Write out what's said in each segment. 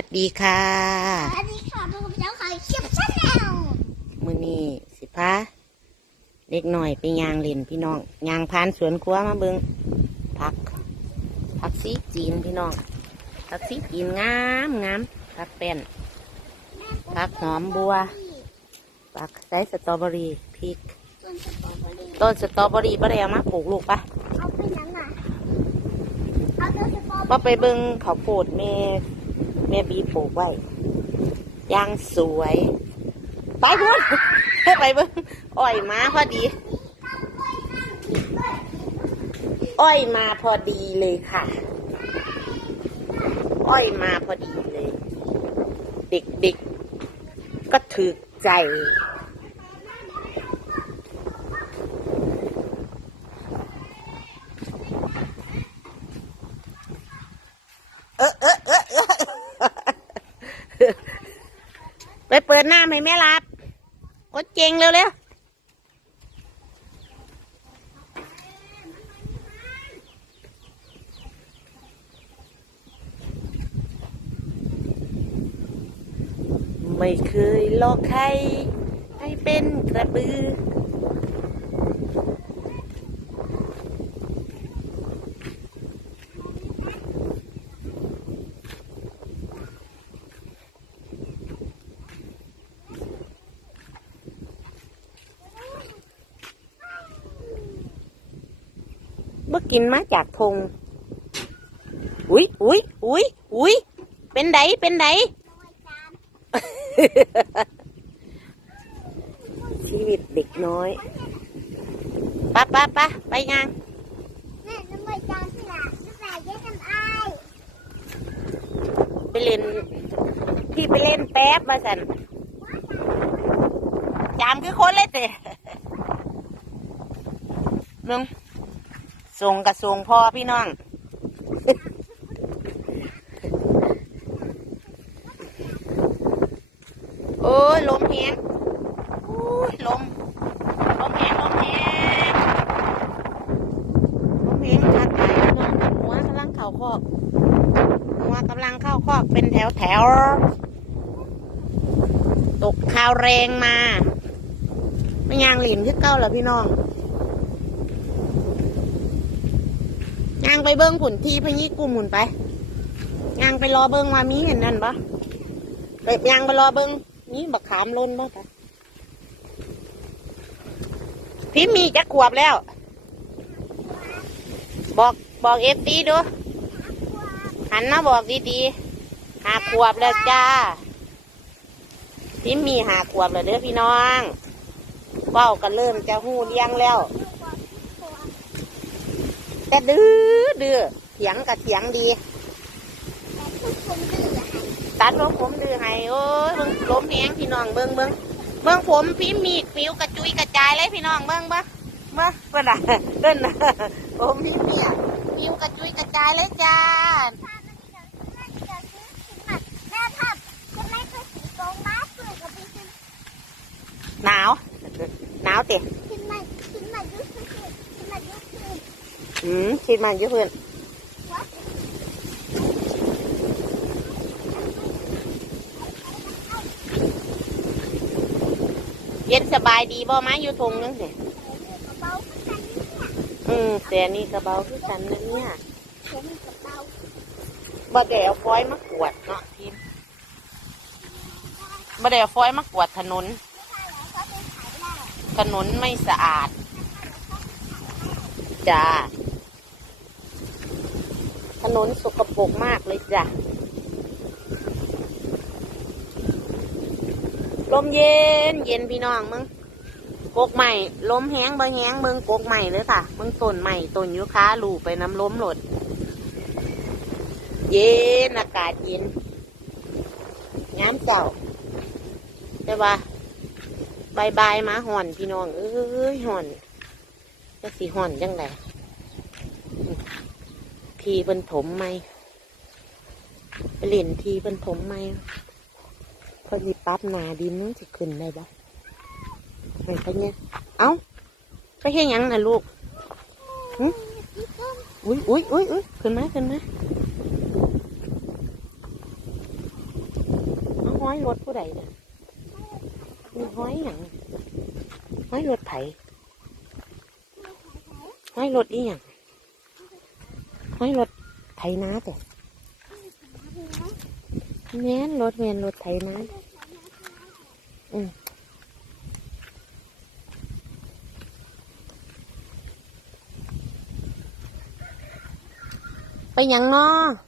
วัสดีค่ะสวัสดีค่ะพวกเราขายคลิปชาแนลมือนี้สิพาเด็กหน่อยไปยางเล่นพี่น้องยางพานสวนครัวมาเบิงผักผักซีจีนพี่น้องผักซีจีนงามงามผักเป็นผักหอมบัวผักไซสตรอเบอรี่พริกส่วนสตรอเบอรี่ต้นสตรอเบอรี่บ่ได้เอามาปลูกลูกปะเอาไปนั้นน่ะเอาต้นสตรอเบอว่ารี่ไปเบิงเขาวโพดแม่ แม่บีปลูกไว้ยางสวย ไปบุญไปเบิงอ้อยมาพอดี อ้อยมาพอดีเลยค่ะ อ้อยมาพอดีเลย เด็กๆก็ถือใจ เออเออเออเออไปิดหน้าไหมแม่รับกดเจงเร็วเร็วไม่เคยหลอกใครให้เป็นกระบือ กินมาจากทงอุ้ยอุ้ยอุ้ยอุ้ยเป็นไดเป็นไดชีวิตเด็กน้อยปะปะปะไปงานแม่น้ำใบจานที่หลังน้ำใส่เยอะน้ำอายไปเล่นพี่ไปเล่นแป๊บมาสันจามคือคนเลยเตะมึง ส่งกับส่งพ่อพี่น้อง โอ้ยลมแหงโอ้ยลม ลมแหงลมแหงลมแหงขาดใจน้องหัวกำลังเข่าคอกหัวกำลังเข้าคอกเป็นแถวแถว ตกข่าวแรงมาไม่ยางหลินคือเก้าเหรอพี่น้องยาง ไปเบิ้งผุนที่พญิกุมหมุนไปยางไปรอเบิ้งว่ามีเห็นนั่นปะไปยางไปรอเบิ้งนี่บักขามล้นปะปพี่มีจะขวบแล้ว บอกบอกเอฟตีดูหันมาบอกดีๆหาขวบแล้วจ้าพี่มีหาขวบแล้วเด้อพี่น้องเป้ากันเริ่มจะหูเลี้ยงแล้ว แต่ดื้อดื้อเถียงกับเถียงดีทุกคนดื้อให้ตัดผมผมดื้อให้โอ้ยเบิ่งล้มแหงพี่น้องเบิ้งเบิ้งเบิ้งผมพี่มีดปิวกระจุยกระจายเลยพี่น้องเบิ้งเบิ้งเบิ้งเบิ้งนะเบิ้งนะผมพี่มีดปิวกระจุยกระจายเลยจ้าแม่ภาพจะไม่เคยสีโกงบ้อกกับพี่ขึ้นหนาวหนาวเตะ อืมชิดมันเยอะเพื่อนเย็นสบายดีบ่มาอยู่ทงนึงสิเบาขึ้นกันเนี่ยอืมแต่นี่กระเบาคือกันนะเนี่ยมกับเบาบ่ได้เอาฟอยมากวดเนาะทีมบ่ได้เอาฟอยมากวดถนน ถนนไม่สะอาด จ้า ถนนสกปรกมากเลยจ้ะ ลมเย็น เย็นพี่น้องมึงกกใหม่ลมแห้งบ่แห้งมึงกกใหม่เลยค่ะมึงต้นใหม่ต้นยุค้าลูไปน้ำล้มหลด เย็นอากาศเย็นงามเจ้าแต่ว่าบายบายมาห่อนพี่น้องเอ้ยห่อนจะสีห่อนจังไง ทีเพิ่นถมไหมไปเล่นทีเพิ่นถมไหมพอดีปั๊บนาดินมันจะขึ้นได้บ่ไม่ไปเนี่ยเอ้าไปเฮ็ดยังนะลูกอุ้ยอุ้ยอุ้ยอุ้ยขึ้นมาขึ้นมาอยรถผู้ใดเนี่ยมีห้อยหยังห้อยรถไผห้อยรถอีหยัง ห้อยรถไถนาแต่แม่นรถแม่นรถไถนาอืมไปยังเนาะ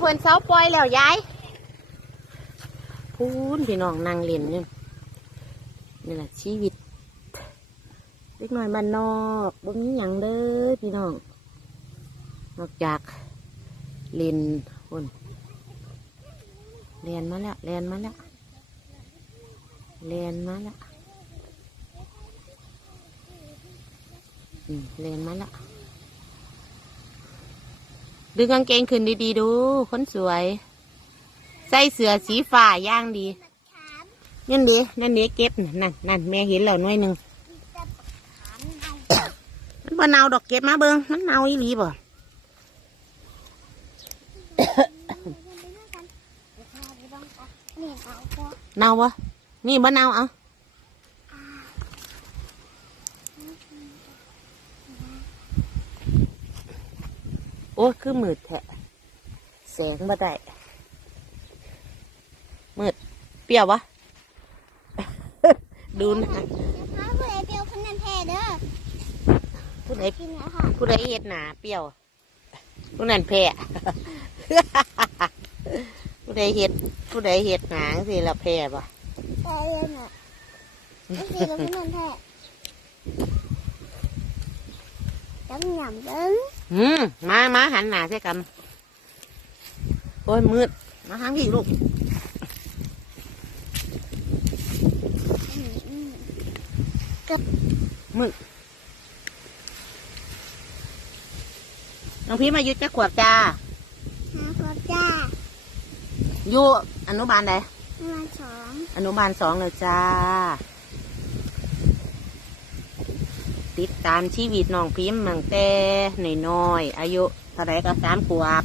เพิ่นเสาปล่อยแล้วยายพูนพี่น้องนั่งเล่นนี่นี่แหละชีวิตเล็กน้อยบ้านนอกบ่มีหยังเด้อพี่น้อง นอกจากเล่นคนเรียนมาแล้วเรียนมาแล้วเรียนมาแล้วอืมเรียนมาแล้ว ดึงกางเกงขึ้นดีๆดู คนสวย ใส่เสื้อสีฟ้าย่างดีนั่นดินั่นดิเก็บนั่นนั่นแม่เห็นแล้วหน่อยหนึ่งจะถามเอามันบ่เนาดอกเก็บมาเบิงมันเนาอีหลีบ่นี่เอานาบ่นี่บ่เนาเอา โอ้ยคือมืดแทะแสงบ่ได้มืดเปรี้ยววะ ดูนะถ้าผู้ใดเปรี้ยวคนนั้นแพ้เด้อผู้ใดกินแล้วค่ะผู้ใดเฮ็ดหนาเปรี้ยวผู้นั้นแพ้ผู้ใดเฮ็ดผู้ใดเฮ็ดหนาสิละแพ้บ่แต่ยังอะไม่สิเราคนนั้นแพ้ จำหยำเบิ้งอืมมามาหันหน้าใส่กันโอ้ยมืด มาทางพี่ลูกมืดน้องพี่มายุดจะขวบจ้าหาพอจ้าอยู่อนุบาลใดประมาณสองอนุบาลสองเลยจ้า ติดตามชีวิตน้องพิมพ์มังแต่น้อยๆอายุเท่าไรก็สามขวบ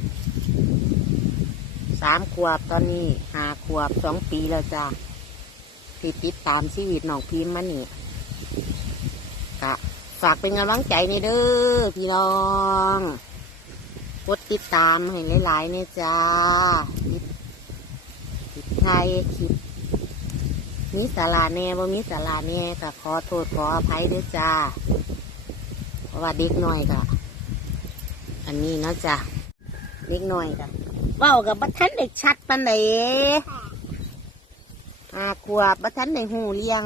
สามขวบตอนนี้ห้าขวบสองปีแล้วจ้าที่ติดตามชีวิตน้องพิมพ์มานี่กะฝากเป็นกำลังใจในเด้อพี่น้องกดติดตามให้หลายๆเนี่ยจ้าติดติดไทยคลิปมีสาราแน่บ่มีสาราแน่ก็ขอโทษขออภัยด้วยจ้า ราะว่าเด็กน้อยก็อันนี้เนาะจ้ะเด็กน้อยก็เว้ากับบัทันเด็กชัดปันไหนหาขวบบัทันได้หูเลี้ยง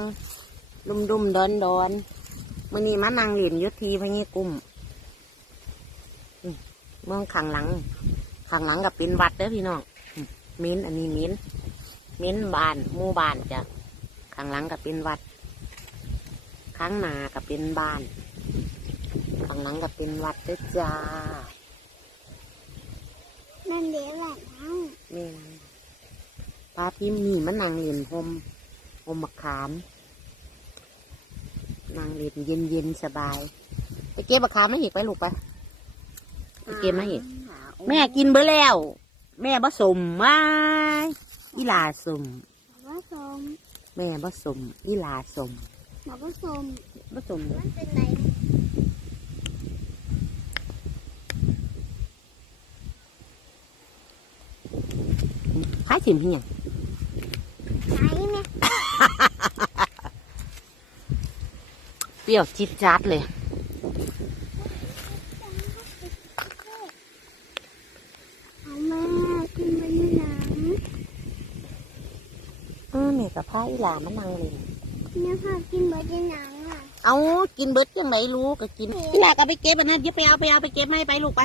ลุมดุมดอนดอนมื่อนี้มานั่งเหล่นอยุทีพะงี้กุ้มเมืองขังหลังขังหลังกับเป็นวัดเด้อพี่น้องมิ้นอันนี้มิ้นมิ้นบานมู่บ้านจ้ะข้างหลังก็เป็นวัดข้างหน้าก็เป็นบ้าน งหลังก็เป็นวัดเด้วยจ้านั่นเดี๋ยวแหละน้องแม่นป้าพิมพ์นี่มันนางเรียนพมพมมะขามนางเรียนเย็นเย็นๆสบายไปเก็บมะขามมาอีกไปลูกไปไปเก็บมาอีกแม่กินเบอแล้ว แม่ผสมมาอีหลาสมบอกว่าสมแม่ผสมอีหลาสมบอกว่าสมผสมมันเป็นไร คล้ายถิ่มที่ยังไหนเนี่ยเปรี้ยวจิดจัดเลยเอามากินไปนี่หนังเออแม่กับพ้าอีหลามันนั่งเลยเนี่ยค่ะกินไปนี่หนังอะ เอากินเบิดยังไงรู้ก็กินอีหลาก็ไปเก็บอันนั้นอย่าไปเอาไปเอาไปเก็บไม่ไปลูกไป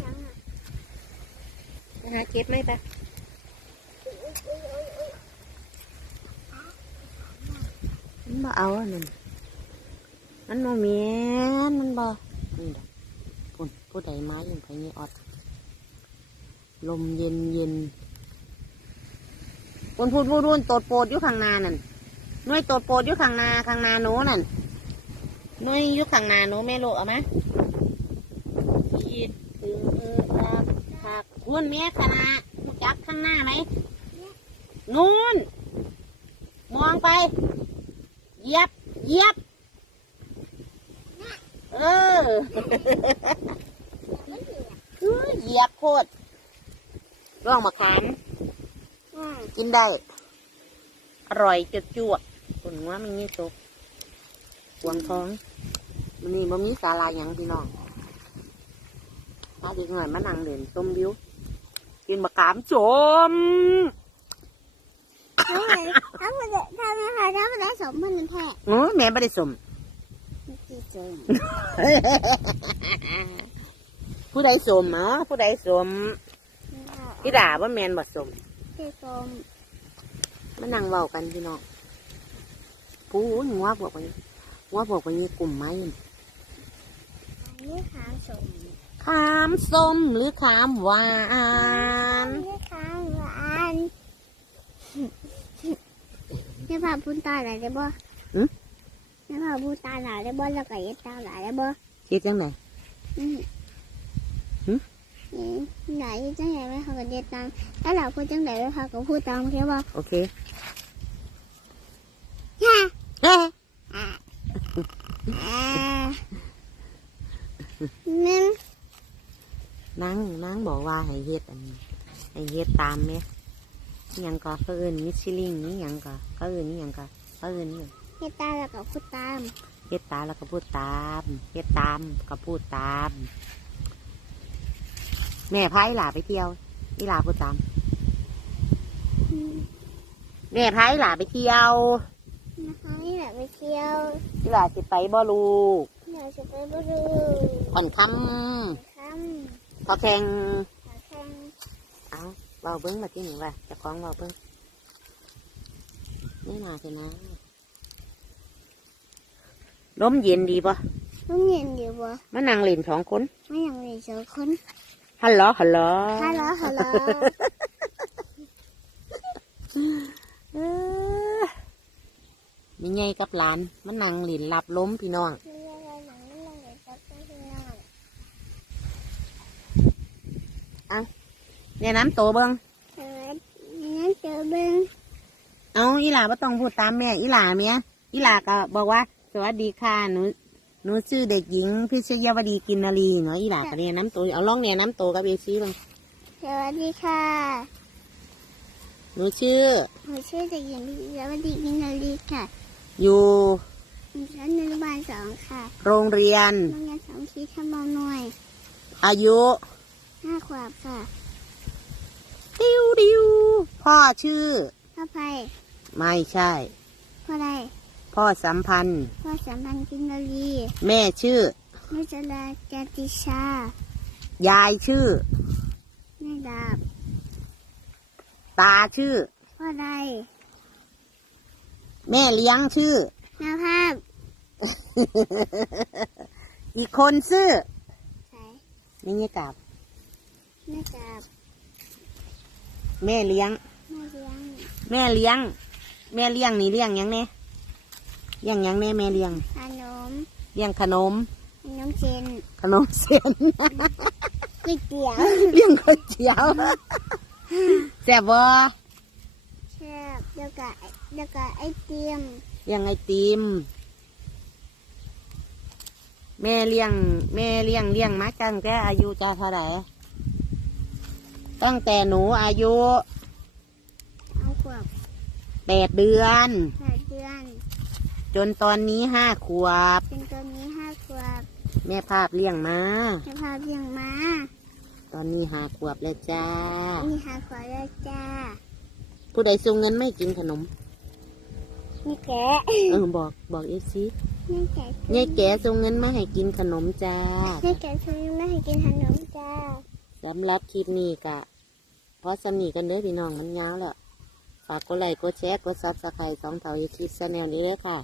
หนังอะไปหาเก็บไม่ไป มันบ่เอาอันนั้นมันบ่เมียนมันบ่นี่ดอกปุ่นผู้ใดมาอย่างไผนี่ออด ลมเย็นเย็นปุ่นพูดพูดพูนตดโปดอยู่ข้างนานั่นน่วยตัวโปรดอยู่ข้างนาข้างนาหนูนั่นหน่วยอยู่ข้างนาหนูแม่ลูกเอาไหมขีดถึงเออหักหักหุ่นแม่ขนาดจับข้างหน้าไหมนู่นมองไป เหยียบเหยียบเออเหยียบโคตรร่องมะขามกินได้ อร่อยจุดจวดคุนว่ามันนี่สุกหวงท้องมันนี่มันมีสาลายังพี่น้องถ้าดีหน่อยมานั่งเด่นต้มบิ้วกินมะขามจม ถ้าไม่ถ้าไม่ได้ถ้าไม่ได้ถ้าไม่ได้สมพันธ์แท้โอ้แม่ไม่ได้สมไม่กี่จมผู้ใดสมเนาะผู้ใดสมพี่ด่าว่าแมนบ่สมที่จมมานั่งเว้ากันพี่น้องผู้หัวบอกว่าหัวบอกว่านี่กลุ่มไม้นี่ขามสมขามส้มหรือขามหวานนี่ขามหวาน นี่พาพูนตาไหนได้บ่นี่พาพูนตาไหนได้บ่แล้วก็ยัดตาไหนได้บ่คิดจังไหนอืมหึนี่ไหนจังไหนไม่เขาก็ยัดตามถ้าเราพูดจังไหนไม่เขาก็พูดตามแค่ว่าโอเคฮ่าเฮ้ยอ่าอ่านั่นนางนางบอกว่าให้เฮ็ดอันนี้ให้เฮ็ดตามไหมนี่ ยังก็เขาเอินมิชลิงนี่ยังก็เขาเอินนี่ยังก็เขาเอินนี่เฮ็ดตาแล้วก็พูดตามเฮ็ดตามแล้วก็พูดตามเฮ็ดตามก็พูดตาม แม่พายหลาไปเที่ยวนี่หลาพูดตามอืมแม่พายหลาไปเที่ยวนะคะนี่แหละไปเที่ยวนี่หลาสิไปบ่ลูกเดี๋ยวจะไปบูดูผ่อนคคำพอแข่งำขาแข้ง เอาเบาเบิ้งมาที่หนึ่งว่าจะคล้องเบาเบิ้งไม่นาสินะลมเย็นดีปะต้องเย็นอยู่บ่มานั่งเล่นสองคนไม่อยากเลยเจอคนฮัลโหลฮัลโหลฮัลโหลฮัลโหลเอ้อมีไงกับหลานมานั่งเล่นหลับล้มพี่น้อง มีอะไรหนังไม่ลงเลยจับต้องที่นอน เนี่ยน้ำโตเบิ้งเออนั่นเจอเบิ้งเอาอีหลาบ่ต้องพูดตามแม่ อีหลาเมียอีหลาก็บอกว่า สวัสดีค่ะหนูหนูชื่อเด็กหญิงพิชยาวดีกินนารีเนาะอีหลาก็เนี่ยน้ำโตเอาล่องเนี่ยน้ำโตกับเอซี่ลงสวัสดีค่ะหนูชื่อหนูชื่อเด็กหญิงพิยาวดีกินนารีค่ะอยู่หนูชั้นอนุบาลสองค่ะ โรงเรียนโรงเรียนสองชีทำมหน่วย อายุห้าขวบค่ะ ดิวดิวพ่อชื่อ พ่อไผ่ไม่ใช่ พ่อใดพ่อสัมพันธ์ พ่อสัมพันธ์กินนารีแม่ชื่อนุจราจติชายายชื่อแม่ดาบ ตาชื่อ พ่อใดแม่เลี้ยงชื่อแม่ภาพอีกคนชื่อใส่นี่เงี้ยกับ แม่ดาบ แม่เลี้ยง แม่เลี้ยงแม่เลี้ยง แม่เลี้ยงนี่เลี้ยงหยังเน่เลี้ยงหยังเน่แม่เลี้ยงขนมเลี้ยงขนม ขนมเจนขนมเส้น ก๋วยเตี๋ยวเลี้ยงก๋วยเตี๋ยวแซ่บบ่แช่บแล้วก็แล้วก็ไอเตียมเลี้ยงไอติม แม่เลี้ยง แม่เลี้ยงเลี้ยงมาจังแกอายุจะเท่าไหร่ ตั้งแต่หนูอายุเอาขวบแปดเดือน แปดเดือนจนตอนนี้ห้าขวบ เป็นตัวนี้ห้าขวบแม่ภาพเลี้ยงมาแม่ภาพเลี้ยงม้าตอนนี้ห้าขวบแล้วจ้ามีหาขวบแล้วจ้า ผู้ใดส่งเงินไม่กินขนม นี่แกะเออบอกบอกเอฟซีนี่แกะยายแกส่งเงินมาให้กินขนมจ้านี่แกะช่วยไม่ให้กินขนมจ้า สำหรับคลิปนี้กะเพราะสำนีกันเด้อพี่น้องมันยาวแล้ว ฝากกดไลค์กดแชร์กดซับสไครต์สองเท่าอีกคลิปแนลนี้เลยค่ะ